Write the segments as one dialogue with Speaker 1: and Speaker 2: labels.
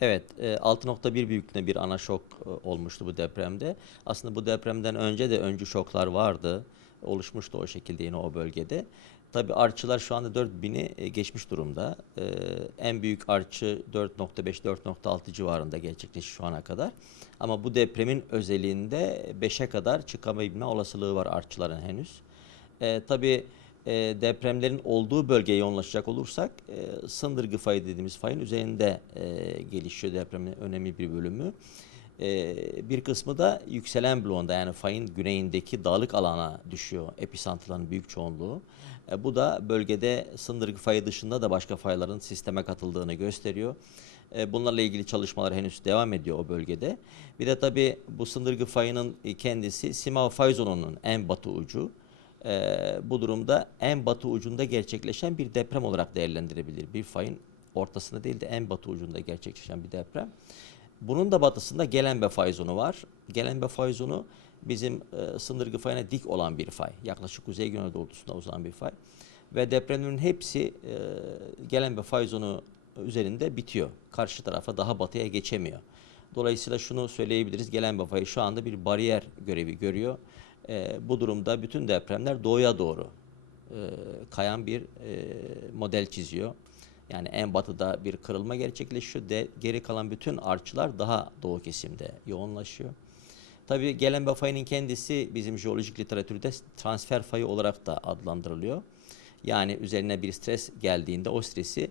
Speaker 1: Evet, e, 6.1 büyüklüğünde bir ana şok e, olmuştu bu depremde. Aslında bu depremden önce de öncü şoklar vardı. Oluşmuştu o şekilde yine o bölgede. Tabii artçılar şu anda 4000'i e, geçmiş durumda. E, En büyük artçı 4.5-4.6 civarında gerçekleşti şu ana kadar. Ama bu depremin özelliğinde 5'e kadar çıkabilme olasılığı var artçıların henüz. E, tabii e, depremlerin olduğu bölgeye yoğunlaşacak olursak e, sındırgı fayı dediğimiz fayın üzerinde e, gelişiyor depremin önemli bir bölümü. E, bir kısmı da yükselen bloğunda yani fayın güneyindeki dağlık alana düşüyor episantrların büyük çoğunluğu. E, bu da bölgede sındırgı fayı dışında da başka fayların sisteme katıldığını gösteriyor. E, Bunlarla ilgili çalışmalar henüz devam ediyor o bölgede. Bir de tabii bu sındırgı fayının kendisi Simav fay zonunun en batı ucu. Ee, bu durumda en batı ucunda gerçekleşen bir deprem olarak değerlendirebilir. Bir fayın ortasında değil de en batı ucunda gerçekleşen bir deprem. Bunun da batısında Gelenbe fay zonu var. Gelenbe fay zonu bizim e, sındırgı fayına dik olan bir fay. Yaklaşık kuzey güneydoğusunda uzanan bir fay. Ve depremlerin hepsi e, Gelenbe fay zonu üzerinde bitiyor. Karşı tarafa daha batıya geçemiyor. Dolayısıyla şunu söyleyebiliriz. Gelenbe fayı şu anda bir bariyer görevi görüyor. E, bu durumda bütün depremler doğuya doğru e, kayan bir e, model çiziyor. Yani en batıda bir kırılma gerçekleşiyor. De, geri kalan bütün artçılar daha doğu kesimde yoğunlaşıyor. Tabii Gelenbe fayının kendisi bizim jeolojik literatürde transfer fayı olarak da adlandırılıyor. Yani üzerine bir stres geldiğinde o stresi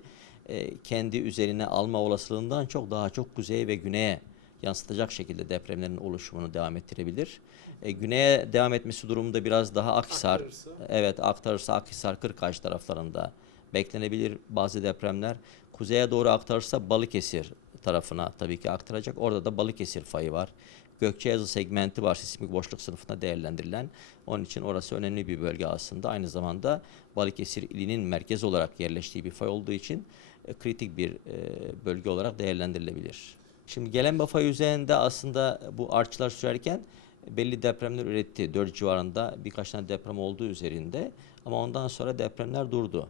Speaker 1: e, kendi üzerine alma olasılığından çok daha çok kuzeye ve güneye yansıtacak şekilde depremlerin oluşumunu devam ettirebilir. E, güneye devam etmesi durumunda biraz daha Akhisar,
Speaker 2: Aktarırsa.
Speaker 1: evet aktarırsa Akhisar, Kırkaç taraflarında beklenebilir bazı depremler. Kuzeye doğru aktarırsa Balıkesir tarafına tabii ki aktaracak. Orada da Balıkesir fayı var. Gökçeazı segmenti var sismik boşluk sınıfına değerlendirilen. Onun için orası önemli bir bölge aslında. Aynı zamanda Balıkesir ilinin merkez olarak yerleştiği bir fay olduğu için e, kritik bir e, bölge olarak değerlendirilebilir. Şimdi Gelenba fayı üzerinde aslında bu artçılar sürerken belli depremler üretti. 4 civarında birkaç tane deprem olduğu üzerinde ama ondan sonra depremler durdu.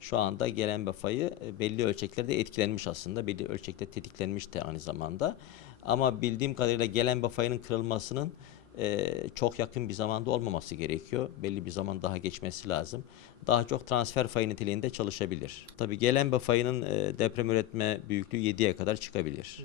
Speaker 1: Şu anda Gelenba fayı e, belli ölçeklerde etkilenmiş aslında. Belli ölçekte tetiklenmiş de aynı zamanda. Ama bildiğim kadarıyla Gelenba fayının kırılmasının e, çok yakın bir zamanda olmaması gerekiyor. Belli bir zaman daha geçmesi lazım. Daha çok transfer fayı niteliğinde çalışabilir. Tabii Gelenba fayının e, deprem üretme büyüklüğü 7'ye kadar çıkabilir.